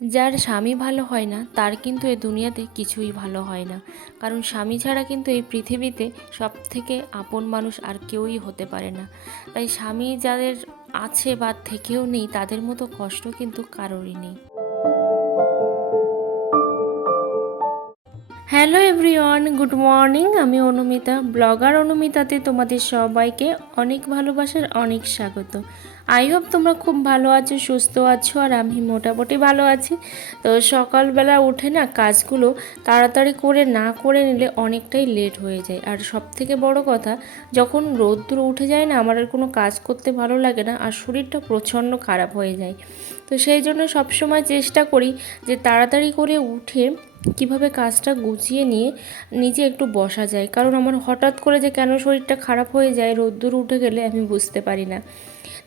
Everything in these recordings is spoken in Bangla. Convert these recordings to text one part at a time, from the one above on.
যার স্বামী ভালো হয় না, তার কিন্তু এই দুনিয়াতে কিছুই ভালো হয় না। কারণ স্বামী ছাড়া কিন্তু এই পৃথিবীতে সব থেকে আপন মানুষ আর কেউই হতে পারে না। তাই স্বামী যাদের আছে বা থেকেও নেই, তাদের মতো কষ্ট কিন্তু কারোরই নেই। Hello everyone, good morning. আমি অনুমিতা, ব্লগার অনুমিতাতে তোমাদের সবাইকে অনেক ভালোবাসার অনেক স্বাগত। আই হোপ তোমরা খুব ভালো আছো, সুস্থ আছো, আর আমি মোটামুটি ভালো আছি। তো সকালবেলা উঠে না কাজগুলো তাড়াতাড়ি করে না করে নিলে অনেকটাই লেট হয়ে যায়। আর সব থেকে বড় কথা, যখন রোদ্দুর উঠে যায় না, আমার আর কোনো কাজ করতে ভালো লাগে না, আর শরীরটা প্রচণ্ড খারাপ হয়ে যায়। তো সেই জন্য সবসময় চেষ্টা করি যে তাড়াতাড়ি করে উঠে কীভাবে কাজটা গুছিয়ে নিয়ে নিজে একটু বসা যায়? কারণ আমার হঠাৎ করে যে কেন শরীরটা খারাপ হয়ে যায়, রোদ্দুর উঠে গেলে আমি বুঝতে পারি না।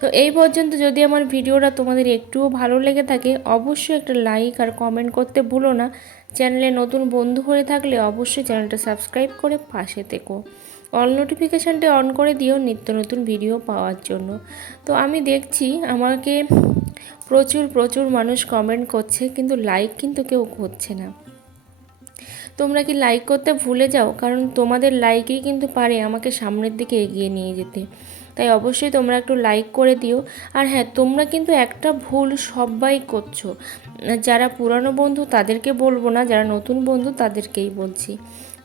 তো এই পর্যন্ত যদি আমার ভিডিওটা তোমাদের একটুও ভালো লেগে থাকে, অবশ্যই একটা লাইক আর কমেন্ট করতে ভুলো না। চ্যানেলে নতুন বন্ধু হয়ে থাকলে অবশ্যই চ্যানেলটা সাবস্ক্রাইব করে পাশে থেকো। অল নোটিফিকেশানটা অন করে দিও নিত্য নতুন ভিডিও পাওয়ার জন্য। তো আমি দেখছি আমাকে প্রচুর প্রচুর মানুষ কমেন্ট করছে, কিন্তু লাইক কিন্তু কেউ করছে না। তোমরা কি লাইক করতে ভুলে যাও? কারণ তোমাদের লাইকই কিন্তু পারে আমাকে সামনের দিকে এগিয়ে নিয়ে যেতে। তাই অবশ্যই তোমরা একটু লাইক করে দিও। আর হ্যাঁ তোমরা কিন্তু একটা ভুল সবাই করছ। যারা পুরানো বন্ধু তাদেরকে বলব না, যারা নতুন বন্ধু তাদেরকেই বলছি।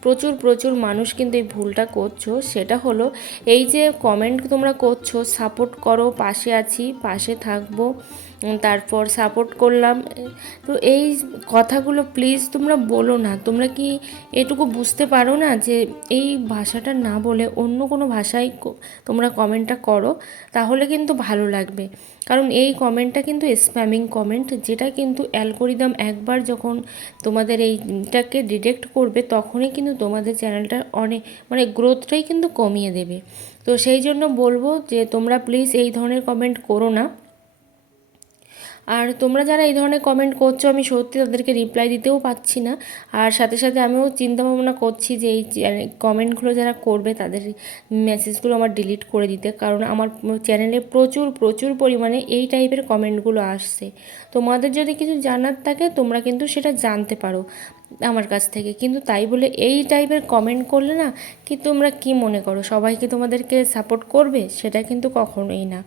প্রচুর প্রচুর মানুষ কিন্তু এই ভুলটা করছ। সেটা হলো, এই যে কমেন্ট তোমরা করছ সাপোর্ট করো, পাশে আছি, পাশে থাকব তারপর সাপোর্ট করলাম। তো এই কথাগুলো প্লিজ তোমরা বলো না। তোমরা কি এটুকু বুঝতে পারো না যে এই ভাষাটা না বলে অন্য কোনো ভাষায় তোমরা কমেন্টটা করো, তাহলে কিন্তু ভালো লাগবে। কারণ এই কমেন্টটা কিন্তু স্প্যামিং কমেন্ট যেটা কিন্তু অ্যালগোরিদম একবার যখন তোমাদের এইটাকে ডিটেক্ট করবে, তখনই কিন্তু তোমাদের চ্যানেলটার অনেক মানে গ্রোথটাই কিন্তু কমিয়ে দেবে। তো সেই জন্য বলব যে তোমরা প্লিজ এই ধরনের কমেন্ট করো না। আর তোমরা যারা এই ধরনের কমেন্ট করছ, আমি সত্যি তাদেরকে রিপ্লাই দিতেও পাচ্ছি না। আর সাথে সাথে আমিও চিন্তা ভাবনা করছি যে এই কমেন্টগুলো যারা করবে, তাদের মেসেজগুলো আমার ডিলিট করে দিতে। কারণ আমার চ্যানেলে প্রচুর প্রচুর পরিমাণে এই টাইপের কমেন্টগুলো আসছে। তোমাদের যদি কিছু জানার থাকে, তোমরা কিন্তু সেটা জানতে পারো আমার কাছ থেকে। কিন্তু তাই বলে এই টাইপের কমেন্ট করলে না, কি তোমরা কি মনে করো? সবাই কি তোমাদেরকে সাপোর্ট করবে? সেটা কিন্তু কখনোই না।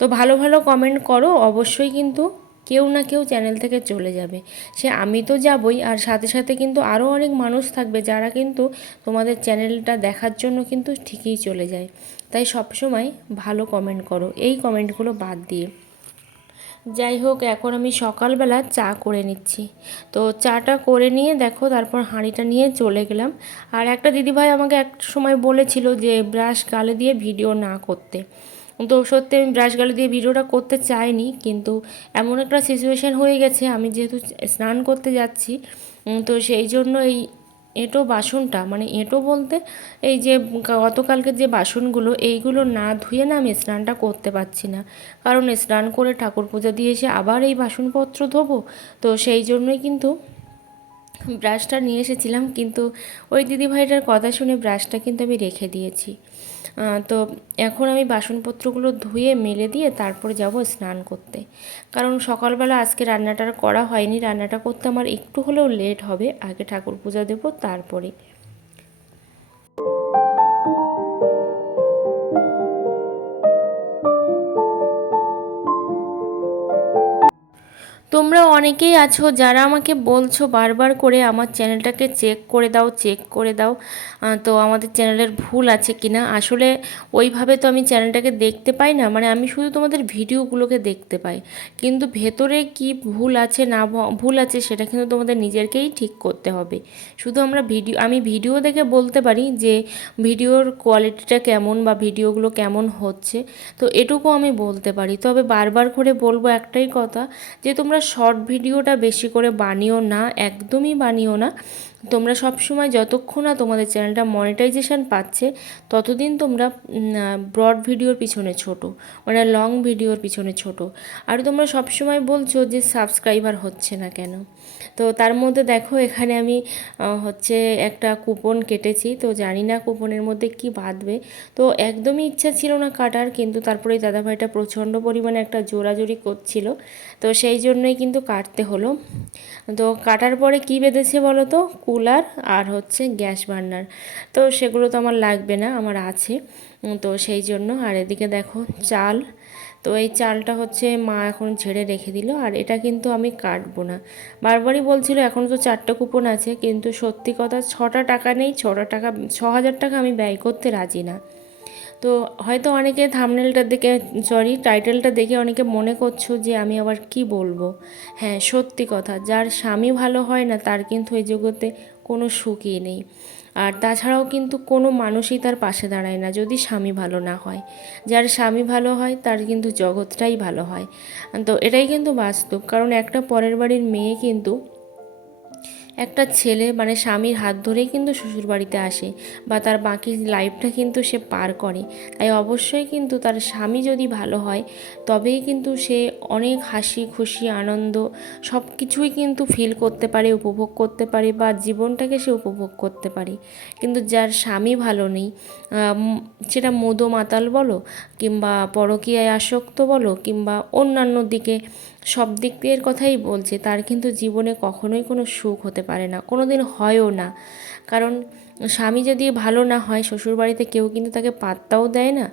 তো ভালো ভালো কমেন্ট করো, অবশ্যই কিন্তু কেউ না কেউ চ্যানেল থেকে চলে যাবে। সে আমি তো যাবই, আর সাথে সাথে কিন্তু আরও অনেক মানুষ থাকবে যারা কিন্তু তোমাদের চ্যানেলটা দেখার জন্য কিন্তু ঠিকই চলে যায়। তাই সবসময় ভালো কমেন্ট করো, এই কমেন্টগুলো বাদ দিয়ে। যাই হোক, এখন আমি সকালবেলা চা করে নিচ্ছি। তো চাটা করে নিয়ে দেখো, তারপর হাঁড়িটা নিয়ে চলে গেলাম। আর একটা দিদিভাই আমাকে এক সময় বলেছিল যে ব্রাশ গালে দিয়ে ভিডিও না করতে। তো সত্যি আমি ব্রাশ গালে দিয়ে ভিডিওটা করতে চাইনি, কিন্তু এমন একটা সিচুয়েশান হয়ে গেছে, আমি যেহেতু স্নান করতে যাচ্ছি তো সেই জন্য এই এঁটো বাসনটা মানে এঁটো বলতে এই যে গতকালকে যে বাসনগুলো, এইগুলো না ধুয়ে না আমি স্নানটা করতে পারছি না। কারণ স্নান করে ঠাকুর পূজা দিয়ে এসে আবার এই বাসনপত্র ধোবো, তো সেই জন্যই কিন্তু ব্রাশটা নিয়ে এসেছিলাম, কিন্তু ওই দিদিভাইটার কথা শুনে ব্রাশটা কিন্তু আমি রেখে দিয়েছি। তো এখন আমি বাসনপত্রগুলো ধুয়ে, মেলে দিয়ে তারপর যাব স্নান করতে। কারণ সকালবেলা আজকে রান্নাটা করা হয়নি। রান্নাটা করতে আমার একটু হলেও লেট হবে। আগে ঠাকুর পূজা দেবো, তারপরে অনেকেই আছো যারা আমাকে বলছো বারবার করে আমার চ্যানেলটাকে চেক করে দাও, চেক করে দাও। তো আমাদের চ্যানেলের ভুল আছে কি না আসলে ওইভাবে তো আমি চ্যানেলটাকে দেখতে পাই না মানে আমি শুধু তোমাদের ভিডিওগুলোকে দেখতে পাই। কিন্তু ভেতরে কি ভুল আছে, না ভুল আছে সেটা কিন্তু তোমাদের নিজেরকেই ঠিক করতে হবে। শুধু আমরা ভিডিও, আমি ভিডিও দেখে বলতে পারি যে ভিডিওর কোয়ালিটিটা কেমন বা ভিডিওগুলো কেমন হচ্ছে, তো এটুকু আমি বলতে পারি। তবে বারবার করে বলব একটাই কথা, যে তোমরা শর্ট ভিডিওটা বেশি করে বানিও না একদমই বানিও না। তোমরা সব সময় যতক্ষণ না তোমাদের চ্যানেলটা মনিটাইজেশন পাচ্ছে, ততদিন তোমরা ব্রড ভিডিওর পিছনে ছোট মানে লং ভিডিওর পিছনে ছোট। আর তোমরা সব সময় বলছো যে সাবস্ক্রাইবার হচ্ছে না কেন? তো তার মধ্যে দেখো, এখানে আমি হচ্ছে একটা কুপন কেটেছি, তো জানি না কুপনের মধ্যে কি বাঁধবে। তো একদমই ইচ্ছা ছিল না কাটার, কিন্তু তারপরে দাদাভাইটা প্রচণ্ড পরিমাণে একটা জোরাজোরি করছিল। তো সেই জন্যই কিন্তু কাটতে হলো। তো কাটার পরে কি বেঁধেছে বলো তো? কুলার আর হচ্ছে গ্যাস বার্নার। তো সেগুলো তো আমার লাগবে না, আমার আছে। তো সেই জন্য। আর এদিকে দেখো চাল। তো এই চালটা হচ্ছে মা এখন ঝেড়ে রেখে দিল। আর এটা কিন্তু আমি কাটবো না। বারবারই বলছিল, এখন তো চারটা কুপন আছে। কিন্তু সত্যি কথা, ছটা টাকা নেই, ছটা টাকা, ছ হাজার টাকা আমি ব্যয় করতে রাজি না। তো হয়তো অনেকে থামনেলটা দেখে সরি টাইটেলটা দেখে অনেকে মনে করছ যে আমি আবার কি বলব। হ্যাঁ সত্যি কথা, যার স্বামী ভালো হয় না, তার কিন্তু এই জগতে কোনো সুখই নেই। আর তাছাড়াও কিন্তু কোনো মানুষই তার পাশে দাঁড়ায় না, যদি স্বামী ভালো না হয়। যার স্বামী ভালো হয়, তার কিন্তু জগৎটাই ভালো হয়। তো এটাই কিন্তু বাস্তব, কারণ একটা পরের বাড়ির মেয়ে কিন্তু একটা ছেলে মানে স্বামীর হাত ধরেই কিন্তু শ্বশুরবাড়িতে আসে বা তার বাকি লাইফটা কিন্তু সে পার করে। তাই অবশ্যই কিন্তু তার স্বামী যদি ভালো হয়, তবেই কিন্তু সে অনেক হাসি, খুশি, আনন্দ সব কিছুই কিন্তু ফিল করতে পারে, উপভোগ করতে পারে বা জীবনটাকে সে উপভোগ করতে পারে। কিন্তু যার স্বামী ভালো নেই সেটা মদো মাতাল বলো কিংবা পরকীয়ায় আসক্ত বলো কিংবা অন্যান্য দিকে সব দিক দিকের কথাই বলছে, তার কিন্তু জীবনে কখনোই কোনো সুখ হতে পারে না কোনো দিন হয়ও না। কারণ স্বামী যদি ভালো না হয়, শ্বশুরবাড়িতে কেউ কিন্তু তাকে পাত্তাও দেয় না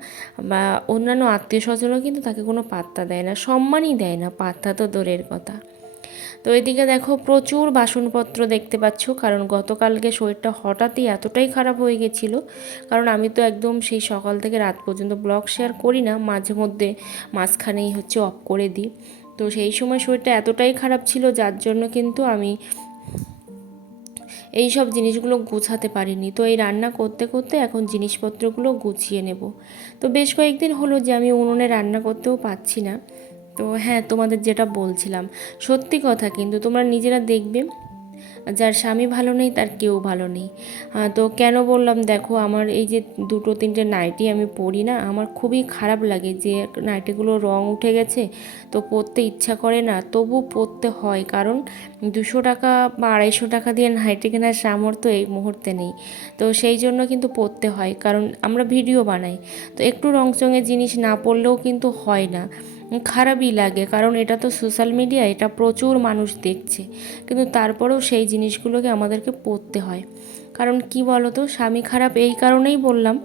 বা অন্যান্য আত্মীয় স্বজনও কিন্তু তাকে কোনো পাত্তা দেয় না, সম্মানই দেয় না, পাত্তা তো দূরের কথা। তো এদিকে দেখো, প্রচুর বাসনপত্র দেখতে পাচ্ছ, কারণ গতকালকে শরীরটা হঠাৎই এতটাই খারাপ হয়ে গেছিল। কারণ আমি তো একদম সেই সকাল থেকে রাত পর্যন্ত ব্লগ শেয়ার করি না, মাঝে মধ্যে মাঝখানেই হচ্ছে অফ করে দিই। তো সেই সময় শরীরটা এতটাই খারাপ ছিল যার জন্য কিন্তু আমি এই সব জিনিসগুলো গুছাতে পারিনি। তো এই রান্না করতে করতে এখন জিনিসপত্রগুলো গুছিয়ে নেব। তো বেশ কয়েকদিন হলো যে আমি উনুনে রান্না করতেও পাচ্ছি না। তো হ্যাঁ তোমাদের যেটা বলছিলাম, সত্যি কথা কিন্তু তোমরা নিজেরা দেখবে যার স্বামী ভালো নেই, তার কেউ ভালো নেই। তো কেন বললাম, দেখো আমার এই যে দুটো তিনটে নাইটি আমি পরি না, আমার খুবই খারাপ লাগে যে নাইটিগুলো রং উঠে গেছে, তো পরতে ইচ্ছা করে না, তবু পরতে হয়, কারণ দুশো টাকা বা আড়াইশো টাকা দিয়ে নাইটি কেনার সামর্থ্য এই মুহূর্তে নেই। তো সেই জন্য কিন্তু পরতে হয়, কারণ আমরা ভিডিও বানাই, তো একটু রংচঙের জিনিস না পরলেও কিন্তু হয় না। খারাপই লাগে, কারণ এটা তো সোশ্যাল মিডিয়া এটা প্রচুর মানুষ দেখছে। কিন্তু তারপরেও সেই জিনিসগুলোকে আমাদেরকে পড়তে হয়। কারণ কি বলো তো স্বামী খারাপ এই কারণেই বললাম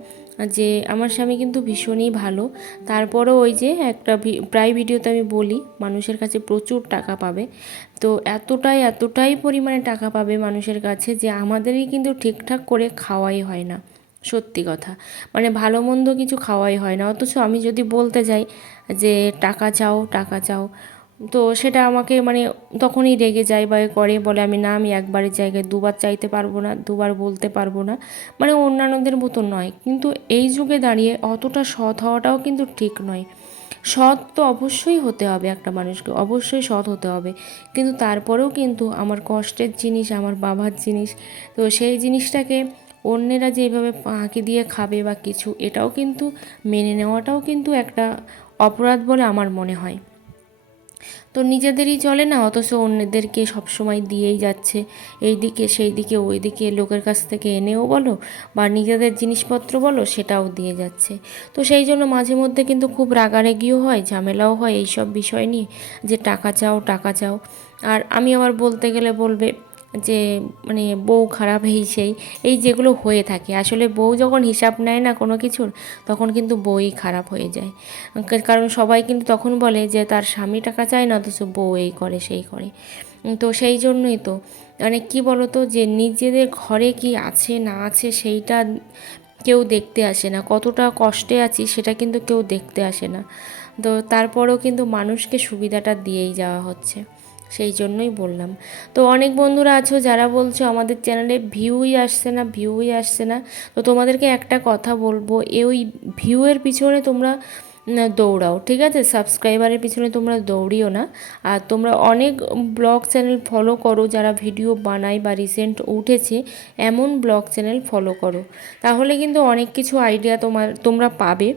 যে, আমার স্বামী কিন্তু ভীষণই ভালো। তারপরেও ওই যে একটা প্রায় ভিডিওতে আমি বলি, মানুষের কাছে প্রচুর টাকা পাবে। তো এতটাই এতটাই পরিমাণে টাকা পাবে মানুষের কাছে যে, আমাদেরই কিন্তু ঠিকঠাক করে খাওয়াই হয় না। সত্যি কথা। মানে ভালো মন্দ কিছু খাওয়াই হয় না। অথচ আমি যদি বলতে যাই যে টাকা চাও টাকা চাও। তো সেটা আমাকে মানে তখনই রেগে যায় বা করে, বলে আমি না, আমি একবারের জায়গায় দুবার চাইতে পারব না, দুবার বলতে পারব না। মানে অন্যান্যদের মতো নয়। কিন্তু এই যুগে দাঁড়িয়ে অতটা সৎ হওয়াটাও কিন্তু ঠিক নয়। সৎ তো অবশ্যই হতে হবে একটা মানুষকে, অবশ্যই সৎ হতে হবে। কিন্তু তারপরেও কিন্তু আমার কষ্টের জিনিস, আমার বাবার জিনিস, তো সেই জিনিসটাকে অন্যেরা যে এইভাবে ফাঁকি দিয়ে খাবে বা কিছু, এটাও কিন্তু মেনে নেওয়াটাও কিন্তু একটা অপরাধ বলে আমার মনে হয়। তো নিজেদেরই চলে না, অথচ অন্যদেরকে সবসময় দিয়েই যাচ্ছে। এই দিকে সেই দিকে ওই দিকে লোকের কাছ থেকে এনেও বলো বা নিজেদের জিনিসপত্র বলো, সেটাও দিয়ে যাচ্ছে। তো সেই জন্য মাঝে মধ্যে কিন্তু খুব রাগারাগিও হয়, ঝামেলাও হয় এই সব বিষয় নিয়ে যে টাকা চাও টাকা চাও। আর আমি আবার বলতে গেলে বলবে যে মানে বউ খারাপ এই সেই, এই যেগুলো হয়ে থাকে। আসলে বউ যখন হিসাব নেয় না কোনো কিছুর, তখন কিন্তু বউই খারাপ হয়ে যায়। কারণ সবাই কিন্তু তখন বলে যে তার স্বামী টাকা চায় না, অথচ বউ এই করে, সেই করে। তো সেই জন্যই তো। মানে কি বলতো যে নিজেদের ঘরে কি আছে না আছে সেইটা কেউ দেখতে আসে না। কতটা কষ্টে আছি সেটা কিন্তু কেউ দেখতে আসে না। তো তারপরেও কিন্তু মানুষকে সুবিধাটা দিয়েই যাওয়া হচ্ছে। সেই জন্যই বললাম। তো অনেক বন্ধুরা আছো যারা বলছো আমাদের চ্যানেলে ভিউই আসছে না ভিউই আসছে না। তো তোমাদেরকে একটা কথা বলব ওই ভিউয়ের পিছনে তোমরা দৌড়াও, ঠিক আছে? সাবস্ক্রাইবারের পিছনে তোমরা দৌড়িও না। আর তোমরা অনেক ব্লগ চ্যানেল ফলো করো, যারা ভিডিও বানায় বা রিসেন্ট উঠেছে, এমন ব্লগ চ্যানেল ফলো করো। তাহলে কিন্তু অনেক কিছু আইডিয়া তোমার, তোমরা পাবে।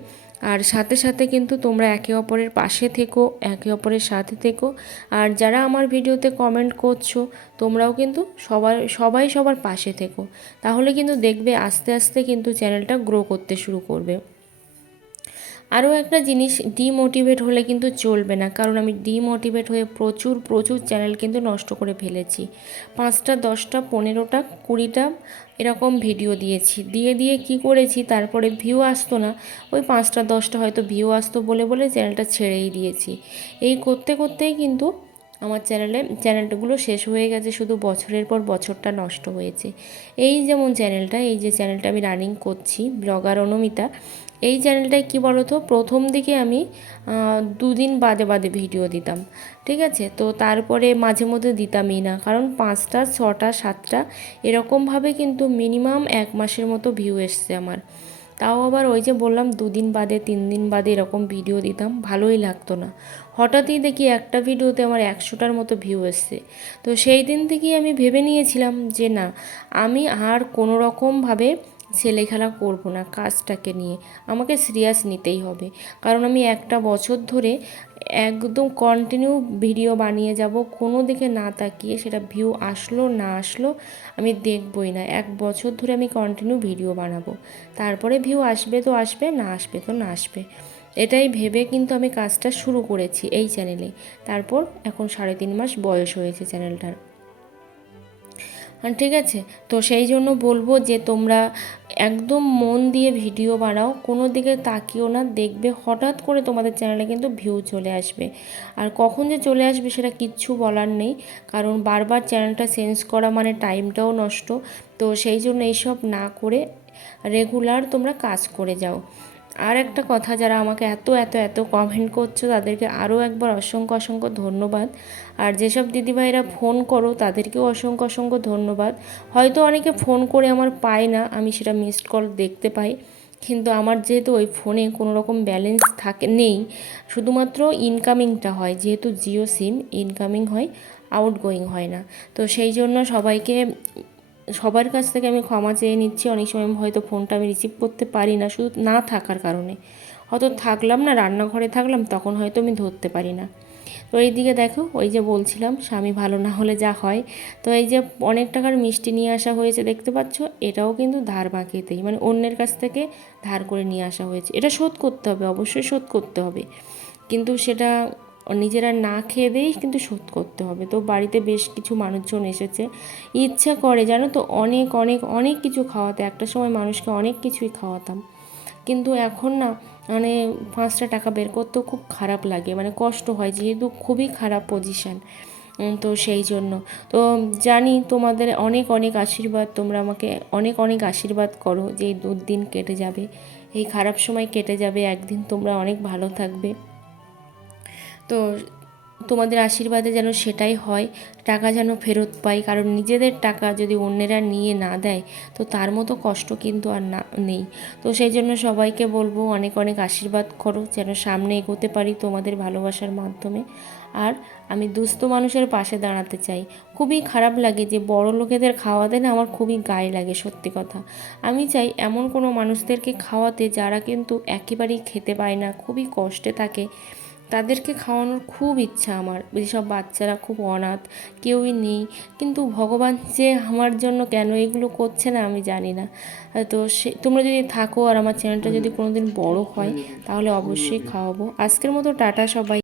আর সাথে সাথে কিন্তু তোমরা একে অপরের পাশে থেকো, একে অপরের সাথে থেকো। আর যারা আমার ভিডিওতে কমেন্ট করছ, তোমরাও কিন্তু সবার সবাই সবার পাশে থেকো। তাহলে কিন্তু দেখবে আস্তে আস্তে কিন্তু চ্যানেলটা গ্রো করতে শুরু করবে। আরও একটা জিনিস ডিমোটিভেট হলে কিন্তু চলবে না। কারণ আমি ডিমোটিভেট হয়ে প্রচুর প্রচুর চ্যানেল কিন্তু নষ্ট করে ফেলেছি। পাঁচটা, দশটা, পনেরোটা, কুড়িটা এরকম ভিডিও দিয়েছি। দিয়ে দিয়ে কি করেছি? তারপরে ভিউ আসতো না। ওই পাঁচটা, দশটা হয়তো ভিউ আসতো বলে বলে চ্যানেলটা ছেড়েই দিয়েছি। এই করতে, করতেই কিন্তু আমার চ্যানেলে চ্যানেলগুলো শেষ হয়ে গেছে। শুধু বছরের পর বছরটা নষ্ট হয়েছে। এই যেমন চ্যানেলটা এই যে চ্যানেলটা আমি রানিং করছি ব্লগার অনুমিতা এই চ্যানেলটায় কী বলো তো প্রথম দিকে আমি দুদিন বাদে বাদে ভিডিও দিতাম। ঠিক আছে? তো তারপরে মাঝে মধ্যে দিতামই না। কারণ পাঁচটা, ছটা, সাতটা এরকমভাবে কিন্তু মিনিমাম এক মাসের মতো ভিউ এসছে আমার। তাও আবার ওই যে বললাম, দুদিন বাদে তিন দিন বাদে এরকম ভিডিও দিতাম। ভালোই লাগতো না। হঠাৎই দেখি একটা ভিডিওতে আমার একশোটার মতো ভিউ এসছে। তো সেই দিন থেকেই আমি ভেবে নিয়েছিলাম যে না, আমি আর কোনো রকমভাবে ছেলে খেলা করব না কাজটাকে নিয়ে। আমাকে সিরিয়াস নিতেই হবে। কারণ আমি একটা বছর ধরে একদম কন্টিনিউ ভিডিও বানিয়ে যাব, কোনো দিকে না তাকিয়ে সেটা ভিউ আসলো, না আসলো, আমি দেখবই না। এক বছর ধরে আমি কন্টিনিউ ভিডিও বানাবো। তারপরে ভিউ আসবে তো আসবে, না আসবে তো না আসবে। এটাই ভেবে কিন্তু আমি কাজটা শুরু করেছি এই চ্যানেলে তারপর এখন সাড়ে তিন মাস বয়স হয়েছে চ্যানেলটার ঠিক আছে? তো সেই জন্য বলব যে তোমরা একদম মন দিয়ে ভিডিও বানাও, কোনো দিকে তাকিও না, দেখবে হঠাৎ করে তোমাদের চ্যানেলে কিন্তু ভিউ চলে আসবে। আর কখন যে চলে আসবে সেটা কিচ্ছু বলার নেই, কারণ বারবার চ্যানেলটা চেঞ্জ করা মানে টাইমটাও নষ্ট। তো সেই জন্য এইসব না করে রেগুলার তোমরা কাজ করে যাও। আর একটা কথা, যারা আমাকে এত এত এত কমেন্ট করছ, তাদেরকে আরও একবার অসংখ্য অসংখ্য ধন্যবাদ। আর যেসব দিদিভাইরা ফোন করো, তাদেরকেও অসংখ্য অসংখ্য ধন্যবাদ। হয়তো অনেকে ফোন করে আমার পায় না, আমি সেটা মিসড কল দেখতে পাই। কিন্তু আমার যেহেতু ওই ফোনে কোনো রকম ব্যালেন্স থাকে, নেই, শুধুমাত্র ইনকামিংটা হয়, যেহেতু জিও সিম ইনকামিং হয় আউটগোয়িং হয় না। তো সেই জন্য সবাইকে সবার কাছ থেকে আমি ক্ষমা চেয়ে নিচ্ছি। অনেক সময় হয়তো ফোনটা আমি রিসিভ করতে পারি না, শুধু না থাকার কারণে। হয়তো থাকলাম না, রান্নাঘরে থাকলাম, তখন হয়তো আমি ধরতে পারি না। তো এই দিকে দেখো, ওই যে বলছিলাম, স্বামী ভালো না হলে যা হয়। তো এই যে অনেক টাকার মিষ্টি নিয়ে আসা হয়েছে, দেখতে পাচ্ছ? এটাও কিন্তু ধার বাঁকিতেই। মানে অন্যের কাছ থেকে ধার করে নিয়ে আসা হয়েছে। এটা শোধ করতে হবে, অবশ্যই শোধ করতে হবে। কিন্তু সেটা নিজেরা না খেয়ে দিয়েই কিন্তু শোধ করতে হবে। তো বাড়িতে বেশ কিছু মানুষজন এসেছে। ইচ্ছা করে, জানো তো, অনেক অনেক অনেক কিছু খাওয়াতে। একটা সময় মানুষকে অনেক কিছুই খাওয়াতাম। কিন্তু এখন না মানে পাঁচটা টাকা বের করতেও খুব খারাপ লাগে। মানে কষ্ট হয়, যেহেতু খুবই খারাপ পজিশান তো সেই জন্য। তো জানি তোমাদের অনেক অনেক আশীর্বাদ। তোমরা আমাকে অনেক অনেক আশীর্বাদ করো যে দুদিন কেটে যাবে। এই খারাপ সময় কেটে যাবে। একদিন তোমরা অনেক ভালো থাকবে। তো তোমাদের আশীর্বাদে যেন সেটাই হয়, টাকা যেন ফেরত পাই, কারণ নিজেদের টাকা যদি অন্যেরা নিয়ে না দেয়, তো তার মতো কষ্ট কিন্তু আর না, নেই। তো সেই জন্য সবাইকে বলব, অনেক অনেক আশীর্বাদ করো, যেন সামনে এগোতে পারি তোমাদের ভালোবাসার মাধ্যমে। আর আমি দুস্থ মানুষের পাশে দাঁড়াতে চাই। খুবই খারাপ লাগে যে বড় লোকেদের খাওয়াতে না আমার খুবই গায়ে লাগে, সত্যি কথা। আমি চাই এমন কোনো মানুষদেরকে খাওয়াতে যারা কিন্তু একেবারেই খেতে পায় না, খুবই কষ্টে থাকে। তাদেরকে খাওয়ানোর খুব ইচ্ছা আমার। যেসব বাচ্চারা খুব অনাথ কেউই নেই। কিন্তু ভগবান যে আমার জন্য কেন এগুলো করছে না আমি জানি না। তো সে তোমরা যদি থাকো আর আমার চ্যানেলটা যদি কোনোদিন বড় বড়ো হয় তাহলে অবশ্যই খাওয়াবো। আজকের মতো টাটা সবাই।